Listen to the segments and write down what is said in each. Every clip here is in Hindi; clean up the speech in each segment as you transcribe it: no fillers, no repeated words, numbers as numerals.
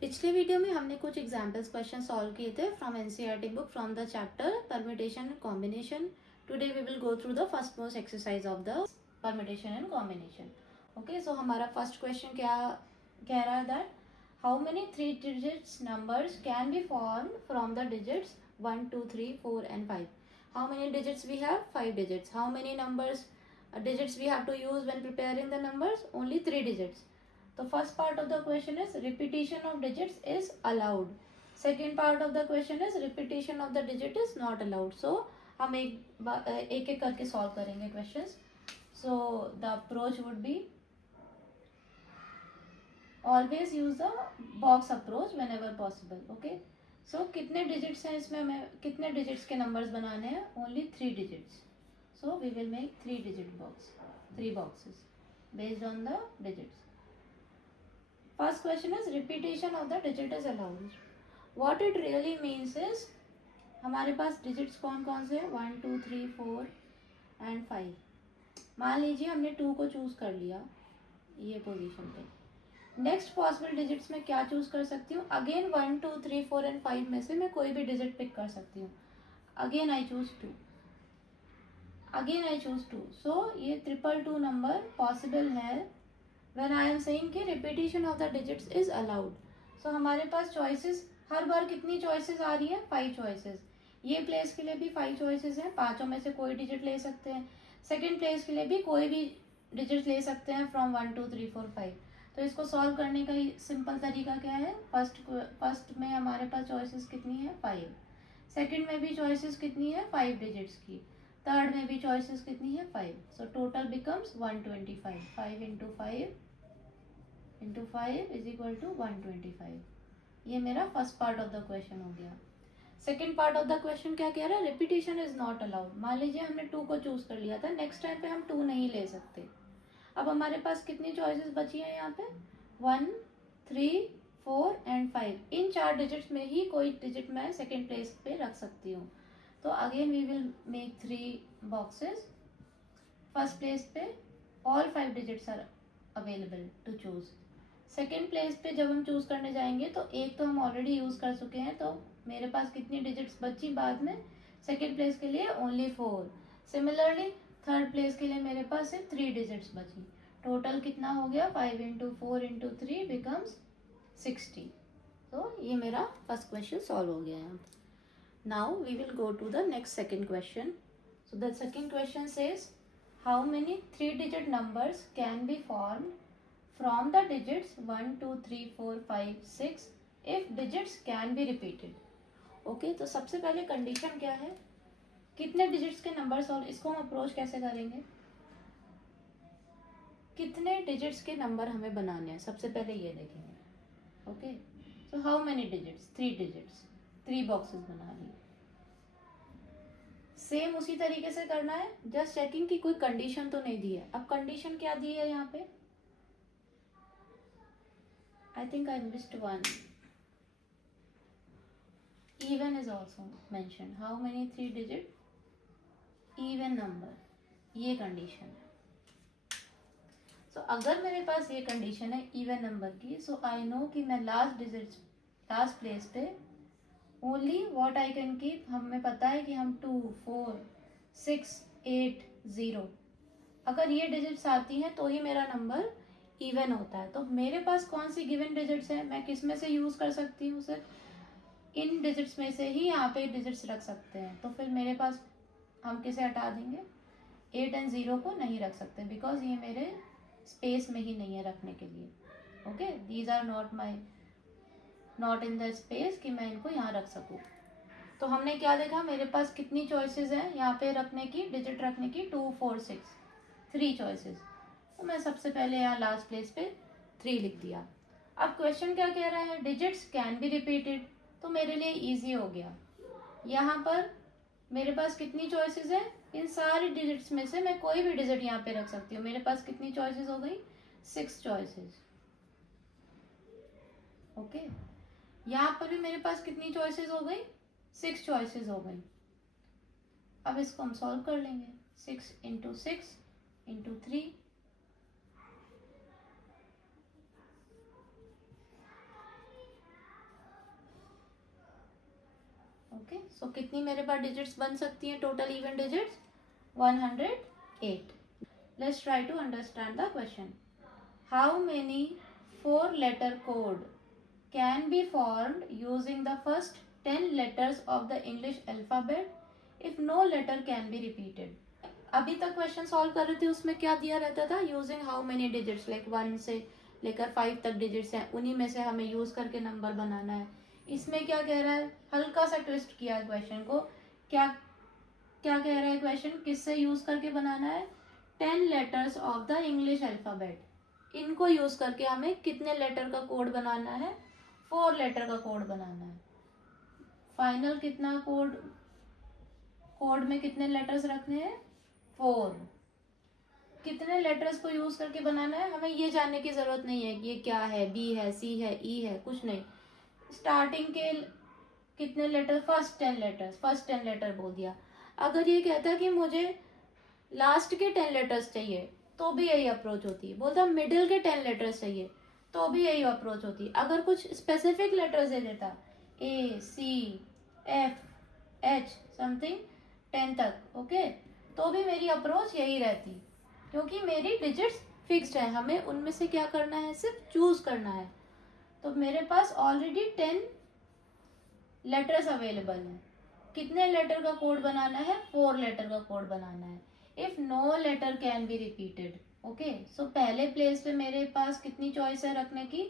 पिछले वीडियो में हमने कुछ एग्जाम्पल्स क्वेश्चन सॉल्व किए थे from NCERT book from the chapter permutation and combination. Today we will go through the first most exercise of the permutation and combination. Okay, so हमारा फर्स्ट क्वेश्चन क्या कह रहा है that how many 3 digits numbers can be form from the digits 1, 2, 3, 4 and 5. How many digits we have? 5 digits. How many numbers digits we have to use when preparing the numbers? Only 3 digits. The first part of the question is repetition of digits is allowed. Second part of the question is repetition of the digit is not allowed. So हम एक एक करके सॉल्व करेंगे questions. So the approach would be always use the box approach whenever possible. Okay. So कितने digits हैं इसमें, हमें कितने digits के numbers बनाने हैं? Only 3 digits. So we will make 3 digit box, 3 boxes based on the digits. First question is repetition of the digit is allowed. What it really means is हमारे पास digits कौन कौन से हैं? 1, 2, 3, 4 and 5. मान लीजिए हमने 2 को चूज कर लिया ये पोजीशन पे. नेक्स्ट पॉसिबल डिजिट्स में क्या चूज कर सकती हूँ? अगेन 1, 2, 3, 4 and 5 में से मैं कोई भी डिजिट पिक कर सकती हूँ. Again I choose 2. Again I choose 2. सो ये 222 नंबर पॉसिबल है when I am saying कि repetition of the digits is allowed. So हमारे पास choices हर बार कितनी choices आ रही हैं? 5 choices. ये place के लिए भी 5 choices हैं, पांचों में से कोई digit ले सकते हैं. सेकेंड प्लेस के लिए भी कोई भी digit ले सकते हैं from 1, 2, 3, 4, 5. तो इसको सॉल्व करने का सिंपल तरीका क्या है? फर्स्ट में हमारे पास choices कितनी है? 5. सेकेंड में भी choices कितनी है? 5 digits की. थर्ड में भी choices कितनी है? 5. So total becomes 125. 5 into 5 into 5 is equal to 125. ये मेरा first part of the question हो गया. Second part of the question क्या कह रहा है? Repetition is not allowed. मान लीजिए हमने 2 को चूज कर लिया था, नेक्स्ट टाइम पे हम 2 नहीं ले सकते. अब हमारे पास कितनी चॉइसेस बची हैं यहाँ पे? 1, 3, 4 एंड 5. इन 4 डिजिट्स में ही कोई डिजिट मैं सेकेंड प्लेस पे रख सकती हूँ. तो again we will make 3 boxes. First place पे all 5 digits are available to choose. Second place पे जब हम चूज करने जाएंगे तो एक तो हम ऑलरेडी यूज कर चुके हैं, तो मेरे पास कितनी डिजिट्स बची बाद में? सेकेंड प्लेस के लिए ओनली 4. सिमिलरली थर्ड प्लेस के लिए मेरे पास सिर्फ 3 डिजिट्स बची. टोटल कितना हो गया? 5 इंटू 4 इंटू 3 बिकम्स 60. तो ये मेरा फर्स्ट क्वेश्चन सॉल्व हो गया है. Now we will go to the next second question. So the second question says how many 3 digit numbers can be formed from the digits 1, 2, 3, 4, 5, 6 if digits can be repeated. Okay, तो सबसे पहले कंडीशन क्या है? कितने डिजिट्स के नंबर्स, और इसको हम अप्रोच कैसे करेंगे? कितने डिजिट्स के नंबर हमें बनाने हैं, सबसे पहले ये देखेंगे. Okay, so how many digits? 3 digits. 3 boxes बना लिए. सेम उसी तरीके से करना है, जस्ट चेकिंग कि कोई कंडीशन तो नहीं दी है. अब कंडीशन क्या दी है यहाँ पे? I think I missed one. Even is also mentioned. How many 3 digit? Even number. ये कंडीशन है. So अगर मेरे पास ये कंडीशन है even नंबर की, so I know कि मैं लास्ट डिजिट लास्ट प्लेस पे only what I can keep, हमें पता है कि हम 2, 4, 6, 8, 0 अगर ये डिजिट्स आती हैं तो ही मेरा नंबर इवन होता है. तो मेरे पास कौन सी गिवन डिजिट्स है? मैं किस में से यूज कर सकती हूँ? सिर्फ इन डिजिट्स में से ही यहाँ पे डिजिट्स रख सकते हैं. तो फिर मेरे पास हम किसे हटा देंगे? 8 एंड 0 को नहीं रख सकते बिकॉज ये मेरे स्पेस में ही नहीं है रखने के लिए. Okay, these are not in the space कि मैं इनको यहाँ रख सकूँ. तो हमने क्या देखा? मेरे पास कितनी चॉइसेस हैं यहाँ पे रखने की, डिजिट रखने की? 2, 4, 6, 3 चॉइसेस. तो मैं सबसे पहले यहाँ लास्ट प्लेस पे 3 लिख दिया. अब क्वेश्चन क्या कह रहा है? Digits can be repeated. तो मेरे लिए इजी हो गया. यहाँ पर मेरे पास कितनी चॉइसेस है? इन सारी डिजिट्स में से मैं कोई भी डिजिट यहाँ पे रख सकती हूँ. मेरे पास कितनी चॉइसेस हो गई? 6 चॉइसेस. ओके, यहाँ पर भी मेरे पास कितनी चॉइसेस हो गई? 6 चॉइसेस हो गई. अब इसको हम सॉल्व कर लेंगे. 6 इंटू 6 इंटू 3 . ओके, सो कितनी मेरे पास डिजिट्स बन सकती हैं total even digits? 108. Let's try to understand the question. How many 4-letter code can be formed using the first 10 letters of the English alphabet if no letter can be repeated? अभी तक क्वेश्चन सॉल्व कर रहे थे, उसमें क्या दिया रहता था? Using how many digits, like 1 से लेकर 5 तक डिजिट्स हैं, उन्हीं में से हमें यूज करके नंबर बनाना है. इसमें क्या कह रहा है? हल्का सा ट्विस्ट किया क्वेश्चन को. क्या क्या कह रहा है क्वेश्चन? किससे यूज करके बनाना है? 10 letters of the English alphabet. इनको यूज करके हमें कितने लेटर का कोड बनाना है? 4 लेटर का कोड बनाना है. फाइनल कितना कोड में कितने लेटर्स रखने हैं? 4. कितने लेटर्स को यूज करके बनाना है? हमें ये जानने की जरूरत नहीं है कि ये क्या है, बी है, सी है, ई है, कुछ नहीं. स्टार्टिंग के कितने लेटर? फर्स्ट 10 लेटर बोल दिया. अगर ये कहता है कि मुझे लास्ट के 10 लेटर्स चाहिए तो भी यही अप्रोच होती है. बोलता मिडिल के 10 लेटर्स चाहिए तो भी यही अप्रोच होती है. अगर कुछ स्पेसिफिक लेटर्स दे देता, ए, सी, एफ, एच, समथिंग 10 तक, ओके, तो भी मेरी अप्रोच यही रहती, क्योंकि मेरी डिजिट्स फिक्स्ड है. हमें उनमें से क्या करना है? सिर्फ चूज करना है. तो मेरे पास ऑलरेडी 10 लेटर्स अवेलेबल हैं. कितने लेटर का कोड बनाना है? 4 लेटर का कोड बनाना है. If no letter can be repeated. Okay, so पहले प्लेस पे मेरे पास कितनी चॉइस है रखने की?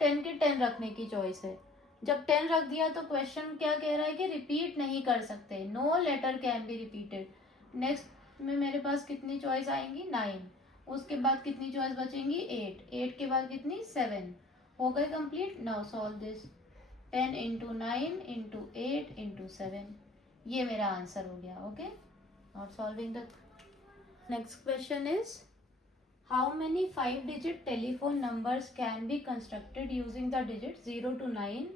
10 के 10 रखने की चॉइस है. जब 10 रख दिया तो क्वेश्चन क्या कह रहा है कि रिपीट नहीं कर सकते. No letter can be repeated. Next में मेरे पास कितनी चॉइस आएंगी? 9. उसके बाद कितनी चॉइस बचेंगी? 8. 8 के बाद कितनी? 7. हो गए complete. Now solve this. 10 into 9 into 8 into 7. ये मेरा आंसर हो गया. Okay, not solving the next question is how many 5-digit telephone numbers can be constructed using the digits 0 to 9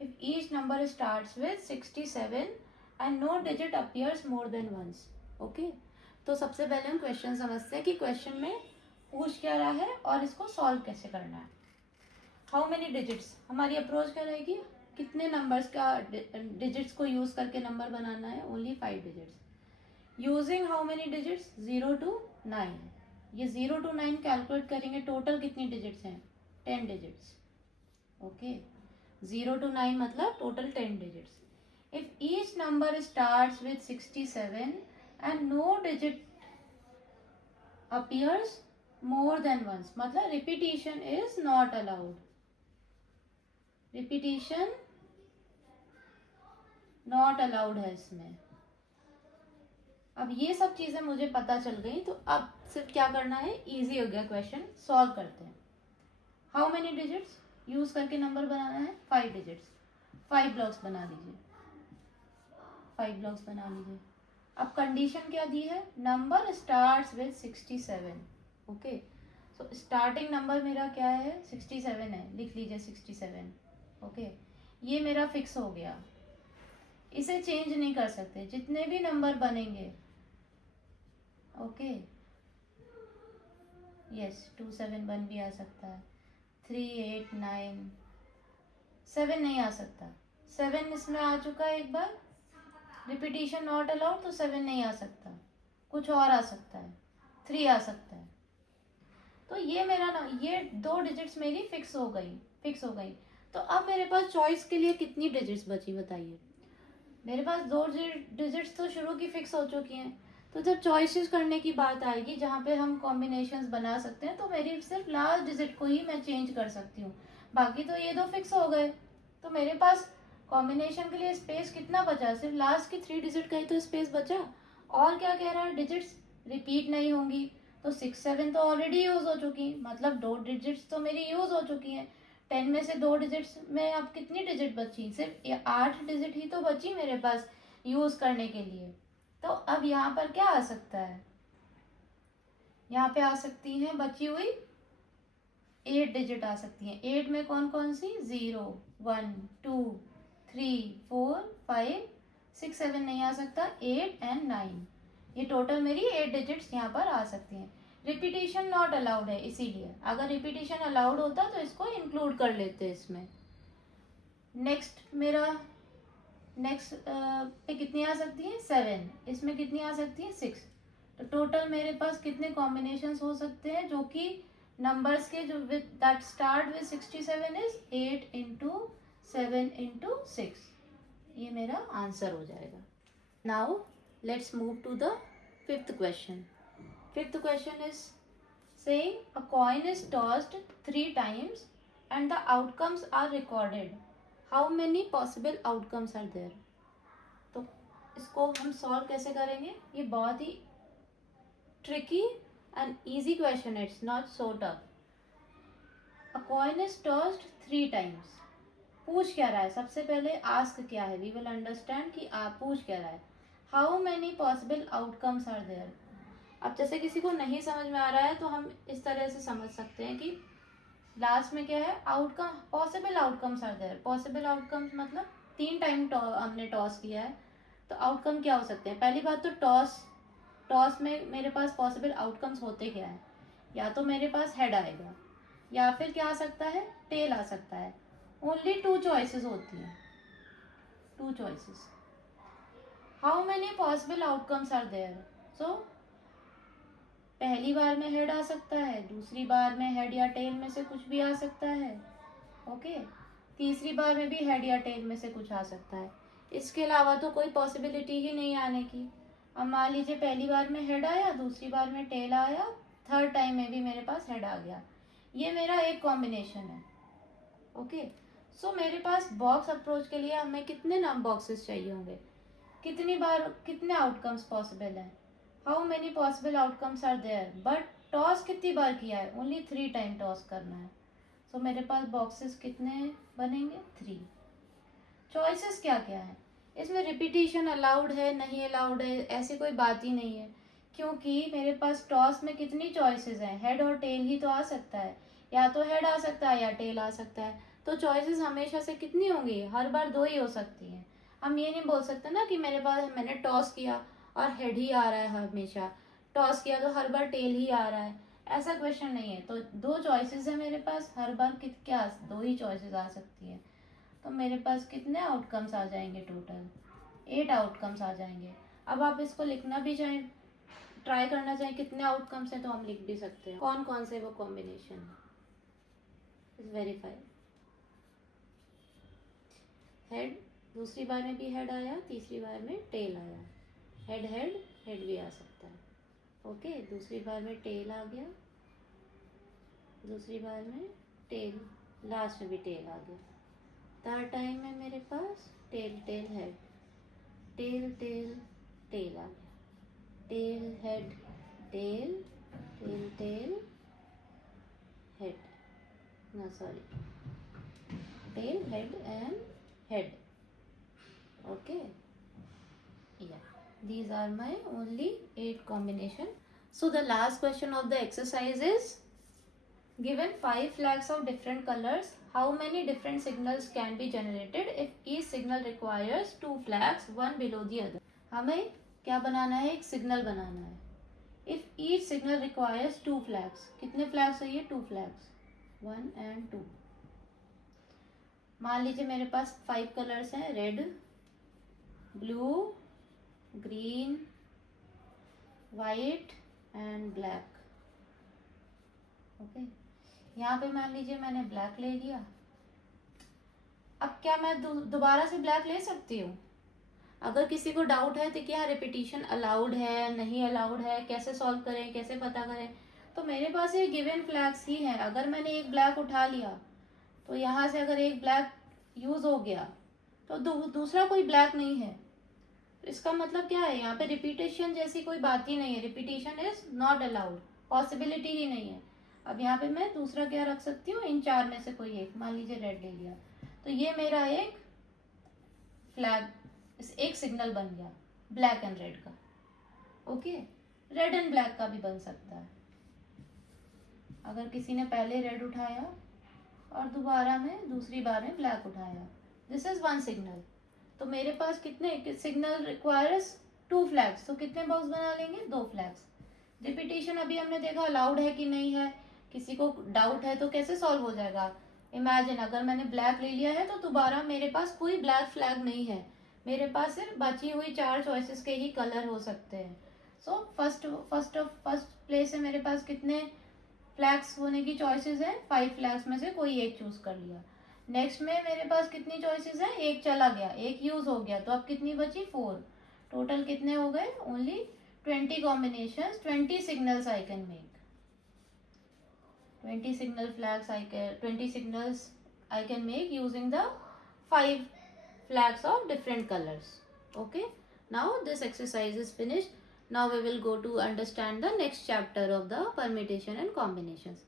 if each number starts with 67 and no digit appears more than once. Okay, तो सबसे पहले हम क्वेश्चन समझते हैं कि क्वेश्चन में पूछ क्या रहा है और इसको सॉल्व कैसे करना है. हाउ मेनी डिजिट्स, हमारी अप्रोच क्या रहेगी? कितने नंबर्स का डिजिट्स को यूज करके नंबर बनाना है? Only 5 digits. Using how many digits? 0 to 9. ये 0 to 9 कैलकुलेट करेंगे. टोटल कितनी डिजिट्स हैं? 10 डिजिट्स. ओके, 0 to 9 मतलब total 10 digits. If each number starts with 67 and no digit appears more than once, मतलब repetition is not allowed. Repetition not allowed है इसमें. अब ये सब चीजें मुझे पता चल गई, तो अब सिर्फ क्या करना है? इजी हो गया क्वेश्चन. सॉल्व करते हैं. हाउ मेनी डिजिट्स यूज करके नंबर बनाना है? 5 डिजिट्स. 5 ब्लॉक्स बना लीजिए. 5 ब्लॉक्स बना लीजिए. अब कंडीशन क्या दी है? Number starts with 67. Okay, so starting number मेरा क्या है? 67 है. लिख लीजिए 67. ओके, ये मेरा फिक्स हो गया. इसे चेंज नहीं कर सकते. जितने भी नंबर बनेंगे, ओके, यस, 271 भी आ सकता है, 389, 7 नहीं आ सकता. 7 इसमें आ चुका है एक बार. रिपीटिशन नॉट अलाउड, तो 7 नहीं आ सकता. कुछ और आ सकता है. 3 आ सकता है. तो ये मेरा ना, ये 2 डिजिट्स मेरी फिक्स हो गई. तो अब मेरे पास चॉइस के लिए कितनी डिजिट्स बची बताइए? मेरे पास 2 डिजिट्स तो शुरू की फिक्स हो चुकी हैं. तो जब चॉइसेस करने की बात आएगी, जहाँ पे हम कॉम्बिनेशंस बना सकते हैं, तो मेरी सिर्फ लास्ट डिजिट को ही मैं चेंज कर सकती हूँ. बाकी तो ये 2 फिक्स हो गए. तो मेरे पास कॉम्बिनेशन के लिए स्पेस कितना बचा? सिर्फ लास्ट की 3 डिजिट का ही तो स्पेस बचा. और क्या कह रहा है? डिजिट्स रिपीट नहीं होंगी. तो 6 7 तो ऑलरेडी यूज हो चुकी, मतलब 2 डिजिट्स तो मेरी यूज हो चुकी हैं. 10 में से 2 डिजिट्स में अब कितनी डिजिट बची? सिर्फ 8 डिजिट ही तो बची मेरे पास यूज करने के लिए. तो अब यहाँ पर क्या आ सकता है? यहाँ पे आ सकती हैं बची हुई 8 डिजिट आ सकती हैं. 8 में कौन कौन सी? 0 1 2 3 4 5 6 7 नहीं आ सकता. 8 एंड 9, ये टोटल मेरी 8 डिजिट्स यहाँ पर आ सकती हैं. रिपीटिशन नॉट अलाउड है, इसीलिए. अगर रिपीटिशन अलाउड होता तो इसको इंक्लूड कर लेते इसमें. नेक्स्ट मेरा नेक्स्ट पे कितनी आ सकती है 7, इसमें कितनी आ सकती है 6। तो टोटल मेरे पास कितने कॉम्बिनेशंस हो सकते हैं जो कि नंबर्स के जो with that start with 67 is 8 into 7 into 6। ये मेरा आंसर हो जाएगा। Now let's move to the fifth question. Fifth question is saying a coin is tossed 3 times and the outcomes are recorded. How many possible outcomes are there? तो इसको हम सॉल्व कैसे करेंगे? ये बहुत ही ट्रिकी एंड इजी क्वेश्चन है, it's not so tough. A coin is tossed 3 times. पूछ क्या रहा है? सबसे पहले आस्क क्या है, वी विल अंडरस्टैंड कि आप पूछ क्या रहा है। How many possible outcomes are there. अब जैसे किसी को नहीं समझ में आ रहा है तो हम इस तरह से समझ सकते हैं कि लास्ट में क्या है, outcome, possible outcomes are there. Possible outcomes मतलब 3 टाइम हमने टॉस किया है तो आउटकम क्या हो सकते हैं। पहली बात तो टॉस में मेरे पास पॉसिबल आउटकम्स होते क्या है, या तो मेरे पास हेड आएगा या फिर क्या आ सकता है, टेल आ सकता है। ओनली 2 चॉइसेस होती हैं, 2 choices. How many possible outcomes are there. So पहली बार में हेड आ सकता है, दूसरी बार में हेड या टेल में से कुछ भी आ सकता है, ओके। तीसरी बार में भी हेड या टेल में से कुछ आ सकता है। इसके अलावा तो कोई पॉसिबिलिटी ही नहीं आने की। अब मान लीजिए पहली बार में हेड आया, दूसरी बार में टेल आया, थर्ड टाइम में भी मेरे पास हेड आ गया। ये मेरा एक कॉम्बिनेशन है, ओके। सो मेरे पास बॉक्स अप्रोच के लिए हमें कितने नम बॉक्सेस चाहिए होंगे, कितनी बार, कितने आउटकम्स पॉसिबल हैं। How many possible outcomes are there, but toss कितनी बार किया है, ओनली 3 टाइम टॉस करना है। सो मेरे पास बॉक्सेस कितने बनेंगे, 3। चॉइसेस क्या क्या है, इसमें रिपीटिशन अलाउड है नहीं अलाउड है, ऐसी कोई बात ही नहीं है, क्योंकि मेरे पास टॉस में कितनी चॉइसेस हैं, हेड और टेल ही तो आ सकता है, या तो हेड आ सकता है या टेल आ सकता है। तो चॉइसेस हमेशा से कितनी होंगी, हर बार 2 ही हो सकती हैं। हम ये नहीं बोल सकते ना कि मेरे पास, मैंने टॉस किया और हेड ही आ रहा है, हमेशा टॉस किया तो हर बार टेल ही आ रहा है, ऐसा क्वेश्चन नहीं है। तो 2 चॉइसेस है मेरे पास, हर बार क्या 2 ही चॉइसेस आ सकती है। तो मेरे पास कितने आउटकम्स आ जाएंगे, टोटल 8 आउटकम्स आ जाएंगे। अब आप इसको लिखना भी चाहें, ट्राई करना चाहें कितने आउटकम्स हैं, तो हम लिख भी सकते हैं कौन कौन से वो कॉम्बिनेशन है। इज वेरीफाई हेड, दूसरी बार में भी हेड आया, तीसरी बार में टेल आया, हेड हेड हेड भी आ सकता है, ओके। दूसरी बार में टेल आ गया, दूसरी बार में टेल, लास्ट में भी टेल आ गया। थर्ड टाइम में मेरे पास tail tail head, tail tail tail आ गया, tail head tail, tail tail head, ना sorry, tail head and head, okay. Yeah, these are my only 8 combination. So the last question of the exercise is, given 5 flags of different colors, how many different signals can be generated if each signal requires 2 flags, one below the other. हमें क्या बनाना है, एक सिग्नल बनाना है। if each signal requires 2 flags, कितने फ्लैग्स चाहिए, 2 flags, 1 and 2। मान लीजिए मेरे पास 5 कलर्स हैं, red, blue, green, white and black, okay. यहाँ पे मान लीजिए मैंने ब्लैक ले लिया। अब क्या मैं दोबारा से ब्लैक ले सकती हूँ? अगर किसी को डाउट है तो क्या रिपीटिशन अलाउड है नहीं अलाउड है, कैसे सॉल्व करें, कैसे पता करें, तो मेरे पास ये गिवन फ्लैग्स ही हैं। अगर मैंने एक ब्लैक उठा लिया तो यहाँ से अगर एक ब्लैक यूज हो गया तो दूसरा कोई ब्लैक नहीं है। तो इसका मतलब क्या है, यहाँ पे रिपीटेशन जैसी कोई बात ही नहीं है, repetition is not allowed, possibility ही नहीं है। अब यहाँ पे मैं दूसरा क्या रख सकती हूँ, इन 4 में से कोई एक, मान लीजिए रेड ले लिया, तो ये मेरा एक फ्लैग, एक सिग्नल बन गया ब्लैक एंड रेड का, ओके। रेड एंड ब्लैक का भी बन सकता है, अगर किसी ने पहले रेड उठाया और दोबारा में दूसरी बार में ब्लैक उठाया, दिस इज 1 सिग्नल। तो मेरे पास कितने सिग्नल रिक्वायर्स 2 फ्लैग्स, तो कितने बॉक्स बना लेंगे, 2 फ्लैग्स। रिपीटेशन अभी हमने देखा अलाउड है कि नहीं है, किसी को डाउट है तो कैसे सॉल्व हो जाएगा। इमेजिन अगर मैंने ब्लैक ले लिया है तो दोबारा मेरे पास कोई ब्लैक फ्लैग नहीं है, मेरे पास सिर्फ बची हुई 4 चॉइसेस के ही कलर हो सकते हैं. सो फर्स्ट प्लेस है मेरे पास कितने फ्लैग्स होने की चॉइसेस है, 5 फ्लैग्स में से कोई एक चूज कर लिया. नेक्स्ट में मेरे पास कितनी चॉइसेस है, एक चला गया, एक यूज हो गया, तो अब कितनी बची 4. टोटल कितने हो गए, only 20 combinations, 20 signals I can make. 20 signal flags I can 20 signals I can make using the 5 flags of different colors. Okay, now this exercise is finished. Now we will go to understand the next chapter of the permutation and combinations.